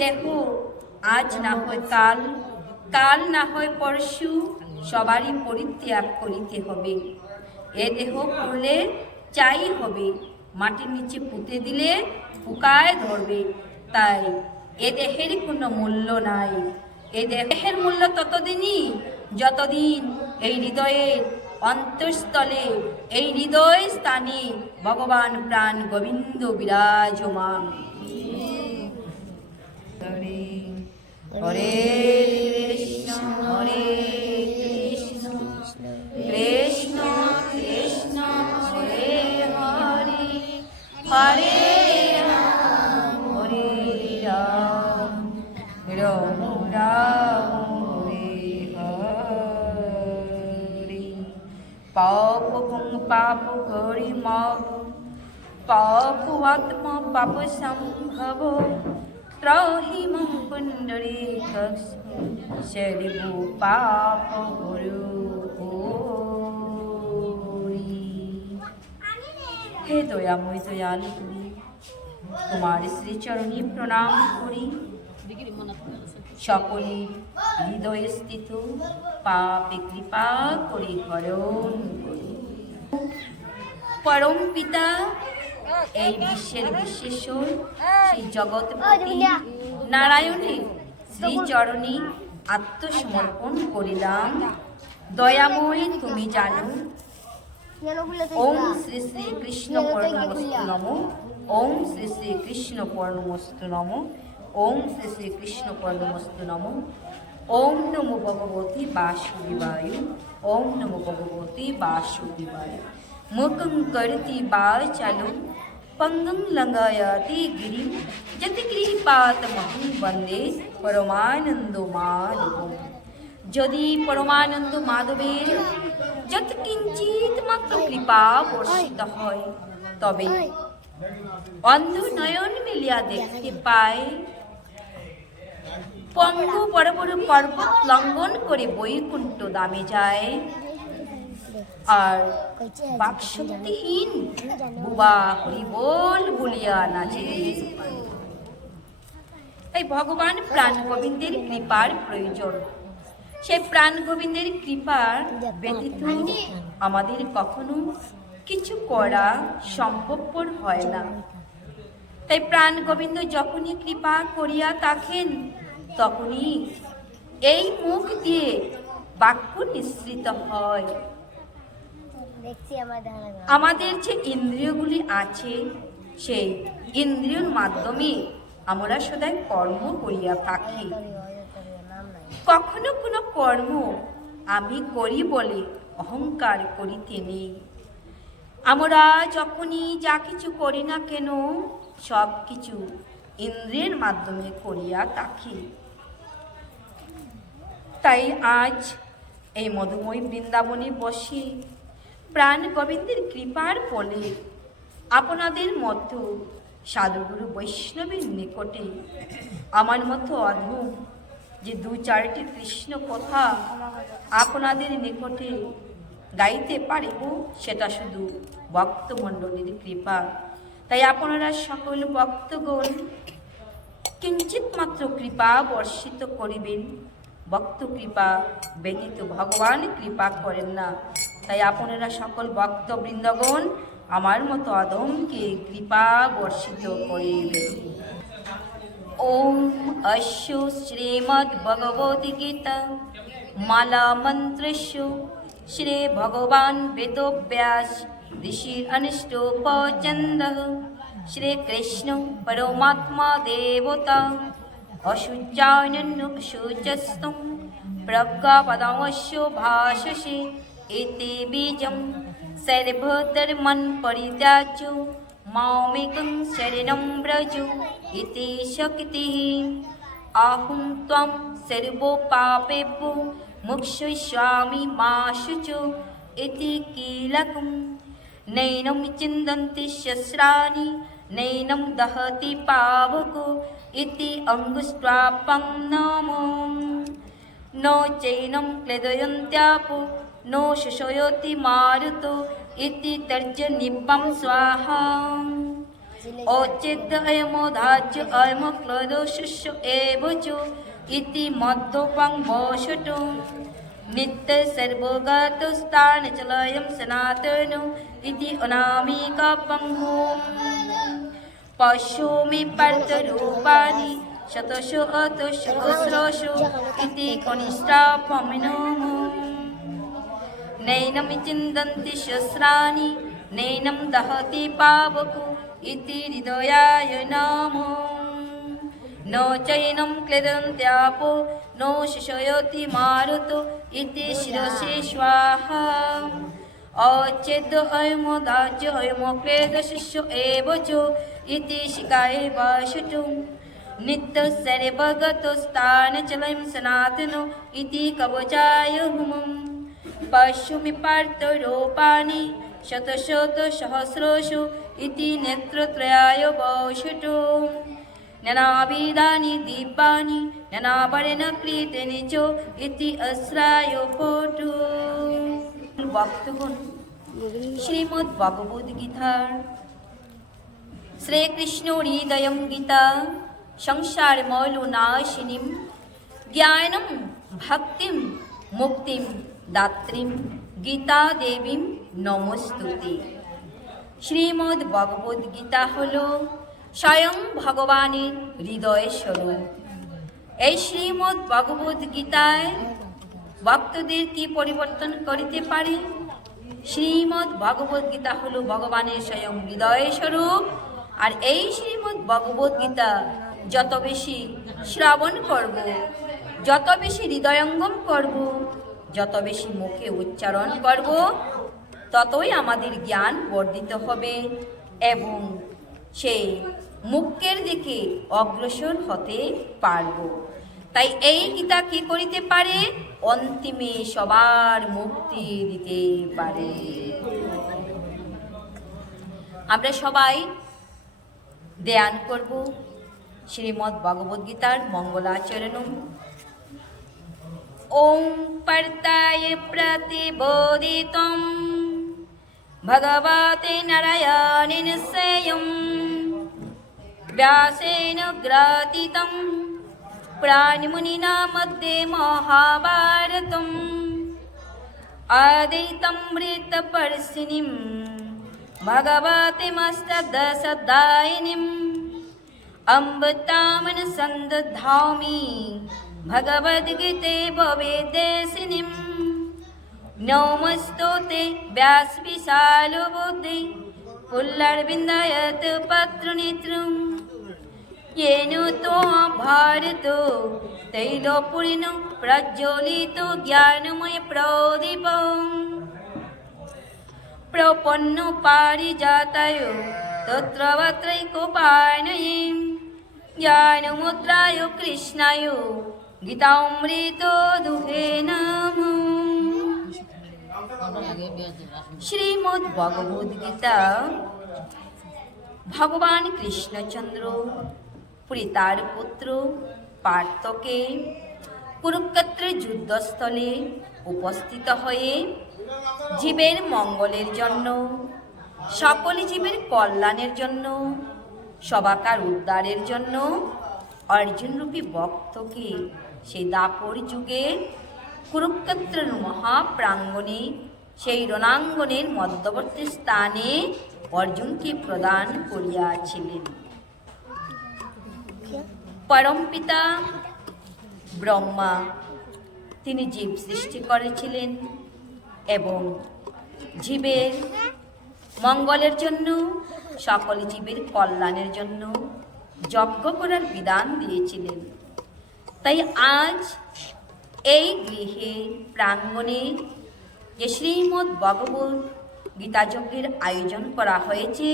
দেহ আজ না হয় কাল, কাল না হয় পরশু সবারই পরিত্যাগ করিতে হবে। এ দেহ পুড়লে চাই হবে, মাটির নিচে পুঁতে দিলে পোকায় ধরবে। তাই এ দেহের কোনো মূল্য নাই। এ দেহের মূল্য ততদিনই যতদিন এই হৃদয়ের অন্তঃস্থলে, এই হৃদয় স্থানে ভগবান প্রাণ গোবিন্দ বিরাজমান। হরে হরে কৃষ্ণ হরে কৃষ্ণ কৃষ্ণ কৃষ্ণ হরে হরে, হরে রাম হরে রাম, রাম রাম হরে হরে। পাপ পাপ করি মব, পাপ আত্মা পাপ সম্ভব, ত্রাহি মম পুণ্ডরীকাক্ষ সর্ব পাপ গুরু। হে দয়াময় দয়ালু তুমি, তোমার শ্রীচরণে প্রণাম করি। সকলে হৃদয়ে স্থিত পাপে কৃপা করি হরণ করি। পরম পিতা এই বিশ্বের বিশ্বেশ্বর সেই জগৎপতি নারায়ণের শ্রীচরণে আত্মসমর্পণ করিলাম। দয়াময় তুমি জানো। ওম শ্রী শ্রী কৃষ্ণ পরমস্তু নমো, ওম শ্রী শ্রী কৃষ্ণ পরমস্তু নমো, ওম শ্রী শ্রী কৃষ্ণ পরমস্তু নমো। ওম নমো ভগবতী বাসুদেবায়, ওম নমো ভগবতী বাসুদেবায়। মুখং করতি বাচালং পঙ্গং লঙ্ঘয়তি গিরিম, যৎকৃপাতমহং বন্দে পরমানন্দ মাধবম। যদি পরমানন্দ মাধবের যৎকিঞ্চিত মাত্র কৃপা বর্ষিত হয়, তবে অন্ধ নয়ন মিলিয়া দেখতে পায় পঙ্গু বড় বড় পর্বত লঙ্ঘন করে বৈকুণ্ঠ ধামে যায়, আর বাকশক্তিহীন বুবা হরি বল বলিয়া নাচে। তাই ভগবান প্রাণ গোবিন্দের কৃপার প্রয়োজন। সেই প্রাণ গোবিন্দের কৃপার ব্যতীত আমাদের কখনো কিছু করা সম্ভবপর হয় না। তাই প্রাণ গোবিন্দ যখনই কৃপা করিয়া থাকেন, তখনই এই মুখ দিয়ে বাক্য নিঃসৃত হয়। আমাদের যে ইন্দ্রিয়গুলি আছে, সেই ইন্দ্রিয়র মাধ্যমে আমরা সদাই কর্ম করিয়া থাকি। কখনো কোনো কর্ম আমি করি বলে অহংকার করিতে নেই। আমরা যখনই যা কিছু করি না কেন, সব কিছু ইন্দ্রিয়ের মাধ্যমে করিয়া থাকি। তাই আজ এই মধুময় বৃন্দাবনে বসে প্রাণ গোবিন্দের কৃপার ফলে আপনাদের মতো সাধুগুরু বৈষ্ণবের নিকটে আমার মতো অধম যে দু চারটি কৃষ্ণ কথা আপনাদের নিকটে গাইতে পারিব, সেটা শুধু ভক্তমণ্ডলীর কৃপা। তাই আপনারা সকল ভক্তগণ কিঞ্চিত মাত্র কৃপা বর্ষিত করিবেন। ভক্ত কৃপা ব্যতীত ভগবান কৃপা করেন না। তাই আপনারা সকল ভক্তবৃন্দগণ আমার মতো অধমকে কৃপা বর্ষিত করিবেন। ওম অশ্য শ্রীমদ্ ভগবদ্ গীতা মালা মন্ত্রস্য শ্রী ভগবান বেদব্যাস ঋষির অনিষ্টোপচন্দঃ শ্রীকৃষ্ণ পরমাত্মা দেবতা অশুচানন্যশুচস্তং প্রজ্ঞাপদমস্য ভাষসে ইতি বীজং সর্বধর্মাन् পরিত্যাজ্য মামেকং শরণং ব্রজ ইতি শক্তিঃ। আহং ত্বং সর্বপাপেভ্যো মোক্ষয়িষ্যামি মা শুচো ইতি কীলকम्। নৈनं চিন্দन्ति সহস্রাণি নৈनं দহতি পাবকো ইতি অঙ্গুষ্টাপং নমো। ন চৈनं ক্লেদয়ন্ত্যাপো ন শোষয়তি মারুতো ইতি তর্জনিপং স্বাহা। औचित्य अयमोधाज्य अयमक्लदो शिष्य एव च इति मध्योपं वोषटो नित्य सर्वगतस्तानचलयं सनातनो इति अनामिकापङ्गुम् पश्योमि पार्थरूपाणि शतशो अतसहस्रशो इति कनिष्ठापमिनोमो नैनं चिन्तन्ति सहस्राणि नैनं दहति पावको इति हृदयाय नमो न चैनं क्लेदन्त्यापो न शोषयति मारुतो इति शिरसि स्वाहा औचित्य अयमोधाज्य अयमक्लेदशिष्य एव च इति शिखाय वाषटो नित्य सर्वगतस्तानचलं सनातनो इति कवचाय हुमम् पश्यमि पार्थरूपाणि शतशतसहस्रशो इति नेत्रत्रयाय वषटो नानाविधानि दीपानि नानावर्णकृतानि च इति अस्राय पटो भक्तगण श्रीमद् भगवद गीतार श्रीकृष्ण हृदयं गीता संसार मौलनाशिनीं ज्ञानं भक्तिं मुक्तिं दात्रीं गीता देवीं नमस्तुते। श्रीमद् भगवद गीता हलो स्वयं भगवानेर हृदय स्वरूप। এই শ্রীমদ্ ভগবদ গীতায় ভক্তদের কি পরিবর্তন করিতে পারে? শ্রীমদ্ ভগবদ গীতা হলো ভগবানের স্বয়ং হৃদয় স্বরূপ। আর এই শ্রীমদ্ ভগবদ গীতা যত বেশি শ্রবণ করব, যত বেশি হৃদয়ঙ্গম করব, যত বেশি মুখে উচ্চারণ করব, ততই আমাদের জ্ঞান বর্ধিত হবে এবং সেই মুক্তের দিকে অগ্রসর হতে পারব। তাই এই গীতা কি করিতে পারে? অন্তিমে সবার মুক্তি দিতে পারে। আমরা সবাই ধ্যান করব শ্রীমদ্ ভগবদ গীতার মঙ্গলাচরণম। ওম পার্তায় প্রতিবোদিতম ভগবতে নারায়ণেন স্বয়ং व्यासेन ग्रथितं प्राणिमुनिना मध्ये महाभारतम् अद्वैतमृतपर्शिनीं भगवतीमष्टादशदायिनीम् अमृतामनुसन्दधामि भगवद्गीते भवेदेशिनीं नमस्तुते व्यासविशालो बुद्धि पुल्लरविन्दायत पत्रनेत्रम् येन त्वं भारतो तैलपूर्णो प्रज्वलितो ज्ञानमय प्रदीपम् प्रपन्नो पारिजाताय तत्रैकोपायनये ज्ञानमुद्राय कृष्णाय गीतामृतो दुहे नमः। श्रीमद् भगवद गीता भगवान कृष्णचंद्र प्रीतार पुत्र पार्थके कुरुक्षेत्र युद्धस्थले उपस्थित हये जीवेर मंगलेर जन्य सकल जीवेर कल्याणेर जन्य सबाकार उद्धारेर जन्य अर्जुन रूपी भक्तके सेई दापर जुगे कुरुक्षेत्रेर महाप्रांगणे সেই রণাঙ্গনের মধ্যবর্তী স্থানে অর্জুনকে প্রদান করিয়াছিলেন। পরমপিতা ব্রহ্মা তিনি জীব সৃষ্টি করেছিলেন এবং জীবের মঙ্গলের জন্য সকল জীবের কল্যাণের জন্য যজ্ঞ করার বিধান দিয়েছিলেন। তাই আজ এই গৃহে প্রাঙ্গণে যে শ্রীমদ্ ভগবদ গীতা যজ্ঞের আয়োজন করা হয়েছে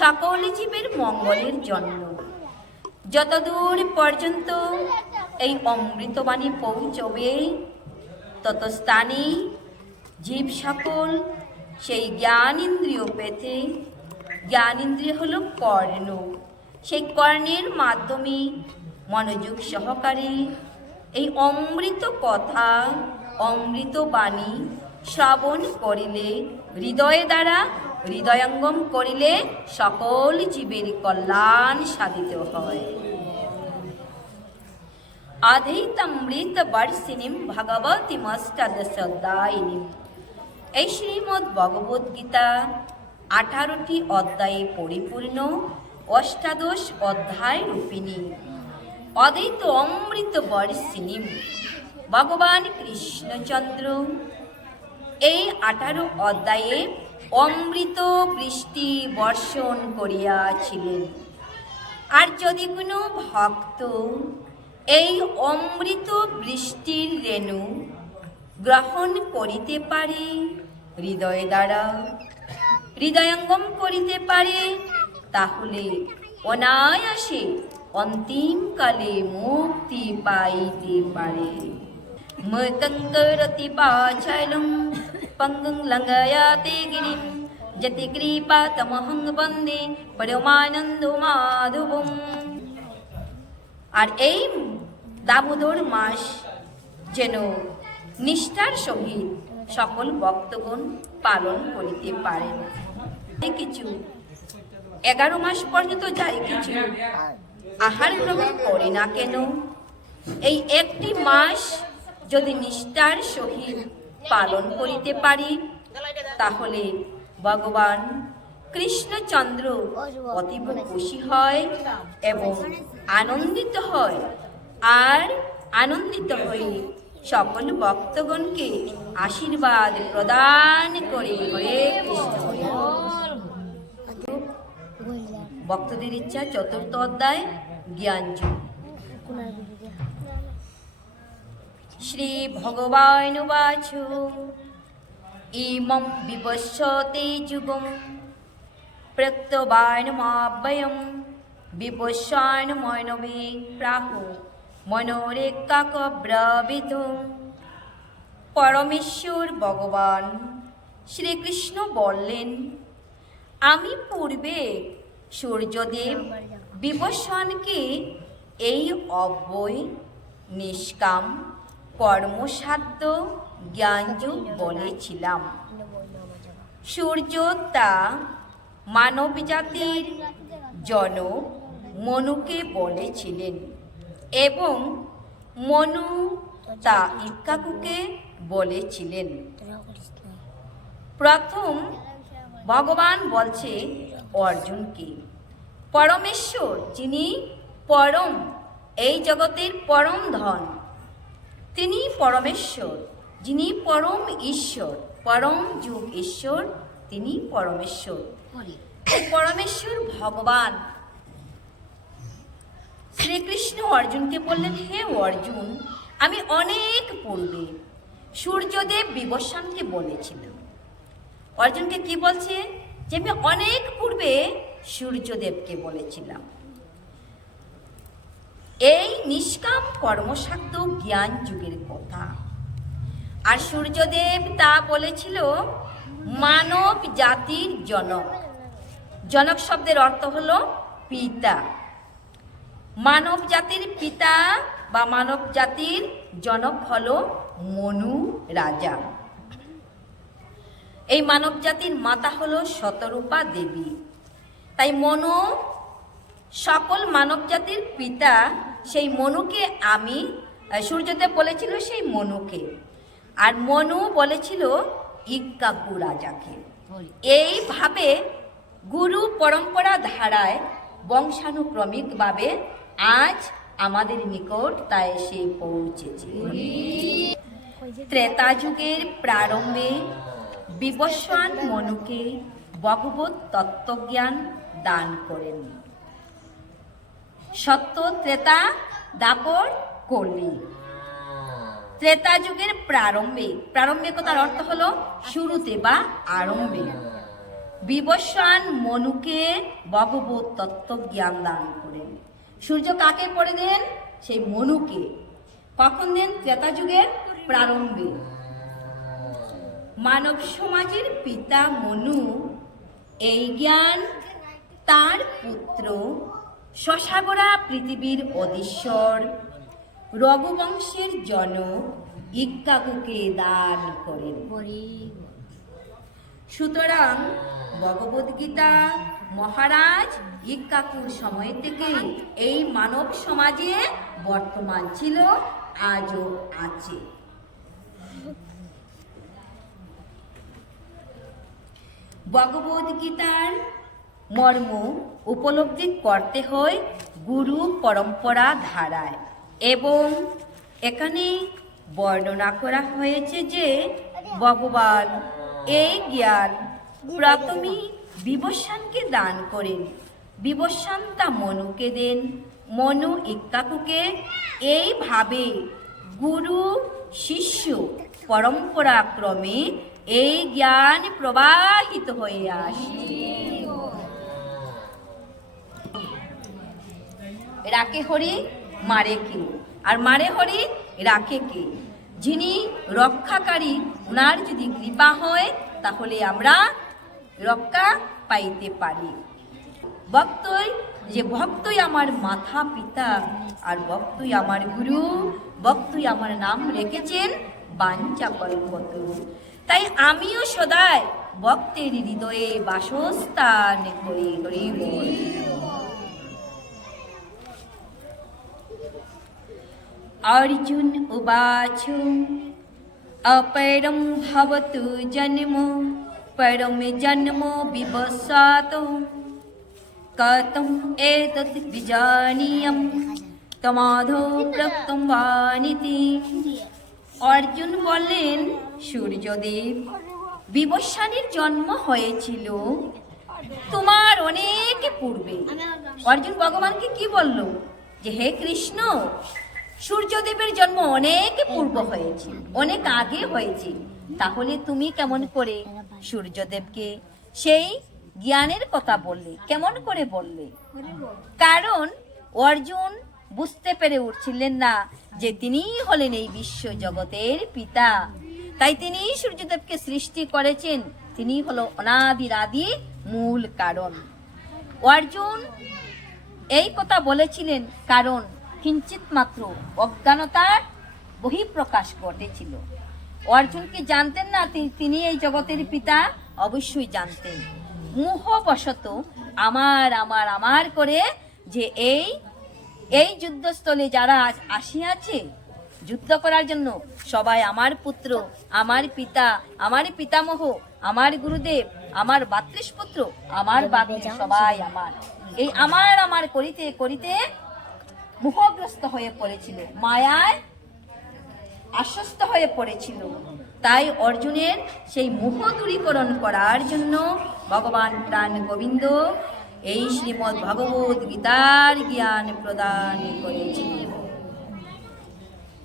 সকল জীবের মঙ্গলের জন্য। যতদূর পর্যন্ত এই অমৃতবাণী পৌঁছবে তত স্থানে জীব সকল সেই জ্ঞানেন্দ্রিয় পেতে, জ্ঞানেন্দ্রিয় হলো কর্ণ, সেই কর্ণের মাধ্যমে মনোযোগ সহকারে এই অমৃত কথা, অমৃত বাণী শ্রবণ করিলে হৃদয় দ্বারা হৃদয়ঙ্গম করিলে সকল জীবের কল্যাণ সাধিত হয়। আধৈতামৃত বর্ষিণীম ভগবতীমষ্টাদশাধ্যায়িনীম। এই শ্রীমদ্ ভগবদ্ গীতা 18টি অধ্যায়ে পরিপূর্ণ অষ্টাদশ অধ্যায় রূপিণী অদ্বৈত অমৃত বর্ষিণীম ভগবান কৃষ্ণচন্দ্র এই 18 অধ্যায়ে অমৃত বৃষ্টি বর্ষণ করিয়াছিলেন। আর যদি কোনো ভক্ত এই অমৃত বৃষ্টির রেণু গ্রহণ করিতে পারে, হৃদয় দ্বারা হৃদয়ঙ্গম করিতে পারে, তাহলে অনায়াসে অন্তিমকালে মুক্তি পাইতে পারে। মূকং করতি বাচালং পঙ্গুং লঙ্ঘয়াতে গিরিম যতি কৃপা তমহং বন্দে পরমানন্দ মাধবম। আর এই দামোদর মাস যেন নিষ্ঠার সহিত সকল ভক্তগণ পালন করিতে পারেন। কিছু 11 মাস পর্যন্ত যাই কিছু আহার গ্রহণ করে না কেন, এই একটি মাস যদি নিষ্ঠার সহিত পালন করিতে পারি, তাহলে ভগবান কৃষ্ণচন্দ্র অতীব খুশি হয় এবং আনন্দিত হয়। আর আনন্দিত হয়ে সকল ভক্তগণকে আশীর্বাদ প্রদান করে। হরে কৃষ্ণ। ভক্তদের ইচ্ছা 4th অধ্যায় জ্ঞানযোগ। শ্রী ভগবান উবাচ ইমং বিবস্বতে যুগম প্রত্যবায়নমাব্যয়ম বিবস্বান ময়নবে প্রাহু মনোরেকাকব্রবিত। পরমেশ্বর ভগবান শ্রীকৃষ্ণ বললেন, আমি পূর্বে সূর্যদেব বিবস্বানকে এই অব্যয় নিষ্কাম কর্মসাধ্য জ্ঞানযোগ বলেছিলাম। সূর্য তা মানব জাতির জনক মনুকে বলেছিলেন এবং মনু তা ইক্ষ্বাকুকে বলেছিলেন। প্রথম ভগবান বলছে অর্জুনকে, পরমেশ্বর যিনি পরম, এই জগতের পরম ধন, তিনি পরমেশ্বর যিনি পরম ঈশ্বর, পরম যুগ ঈশ্বর, তিনি পরমেশ্বর। পরমেশ্বর ভগবান শ্রীকৃষ্ণ অর্জুনকে বললেন, হে অর্জুন, আমি অনেক পূর্বে সূর্যদেব বিবস্বানকে বলেছিলাম। অর্জুনকে কি বলছে? যে আমি অনেক পূর্বে সূর্যদেবকে বলেছিলাম। এই নিষ্কাম কর্মসাধ্য জ্ঞান যুগের কথা। আর সূর্যদেব তা বলেছিল মানব জাতির জনক। জনক শব্দের অর্থ হলো পিতা। মানব জাতির পিতা বা মানব জাতির জনক হলো মনু রাজা। এই মানব জাতির মাতা হলো শতরূপা দেবী। তাই মনু সকল মানব জাতির পিতা, সেই মনুকে আমি, সূর্যদেব বলেছিল সেই মনুকে, আর মনু বলেছিল ইক্ষ্বাকু রাজাকে। এইভাবে গুরু পরম্পরা ধারায় বংশানুক্রমিকভাবে আজ আমাদের নিকট তা এসে পৌঁছেছে। ত্রেতা যুগের প্রারম্ভে বিবস্বান মনুকে ভগবত তত্ত্বজ্ঞান দান করেন। সত্য, ত্রেতা, দাপর, কলি। ত্রেতা যুগের প্রারম্ভে, প্রারম্ভে কথার অর্থ হলো শুরুতে বা আরম্ভে, বিবস্বান মনুকে ভগবত তত্ত্বজ্ঞান দান করেন। সূর্য কাকে পড়ে দেন? সেই মনুকে। কখন দেন? ত্রেতা যুগের প্রারম্ভে। মানব সমাজের পিতা মনু এই জ্ঞান তার পুত্র শশাগরা পৃথিবীর অধীশ্বর রঘুবংশের জনক ইক্ষ্বাকুকে দান করেন। সুতরাং ভগবদ্গীতা মহারাজ ইক্কাকুর সময় থেকে এই মানব সমাজে বর্তমান ছিল, আজও আছে। ভগবদ্গীতার মর্ম উপলব্ধি করতে হয় গুরু পরম্পরা ধারায়, এবং এখানে বর্ণনা করা হয়েছে যে ভগবান এই জ্ঞান প্রথমে বিবস্বানকে দান করেন, বিবস্বান তা মনুকে দেন, মনু ইক্কাকুকে। এইভাবে গুরু শিষ্য পরম্পরা ক্রমে এই জ্ঞান প্রবাহিত হয়ে আসছে। রাখে হরি মারে কে, আর মারে হরি রাখে কে? যিনি রক্ষাকারী, ওনার যদি কৃপা হয় তাহলে আমরা রক্ষা পাইতে পারি। ভক্তই আমার মাথা পিতা, আর ভক্তই আমার গুরু, ভক্তই আমার নাম রেখেছেন বাঞ্ছা কল্পতরু। তাই আমিও সদাই ভক্তের হৃদয়ে বাসস্থান করি। হরি বল। अर्जुन उवाच अपरं भवतु जन्म परं जन्म विवस्वात् कथम् एतत् विजानीयं तमाधो प्रक्तं वानिति। অর্জুন বললেন, সূর্যদেব, বিবস্বানের জন্ম হয়েছিল তোমার অনেক পূর্বে। অর্জুন ভগবানকে কি বলল? যে হে কৃষ্ণ, সূর্যদেবের জন্ম অনেক পূর্ব হয়েছে, অনেক আগে হয়েছে, তাহলে তুমি কেমন করে সূর্যদেবকে সেই জ্ঞানের কথা বললে? কেমন করে বললে? কারণ অর্জুন বুঝতে পেরে উঠছিলেন না যে তিনিই হলেন এই বিশ্ব জগতের পিতা। তাই তিনি সূর্যদেবকে সৃষ্টি করেছেন, তিনি হলো অনাদির আদি মূল কারণ। অর্জুন এই কথা বলেছিলেন কারণ কিঞ্চিত মাত্র অজ্ঞানতার বহিঃপ্রকাশ ঘটেছিল। অর্জুন কি জানতেন না তিনি এই জগতের পিতা? অবশ্যই জানতেন। মোহবশত আমার করে যে এই যুদ্ধস্থলে যারা আসিয়াছে যুদ্ধ করার জন্য, সবাই আমার পুত্র, আমার পিতা, আমার পিতামহ, আমার গুরুদেব, আমার ভাতৃষ্পুত্র, আমার বাগ্মী, সবাই আমার। এই আমার করিতে করিতে মোহগ্রস্ত হয়ে পড়েছিল, মায়ায় আশ্বস্ত হয়ে পড়েছিল। তাই অর্জুনের সেই মোহ দূরীকরণ করার জন্য ভগবান প্রাণ গোবিন্দ এই শ্রীমদ্ ভগবদ্ গীতার জ্ঞান প্রদান করেছিলেন।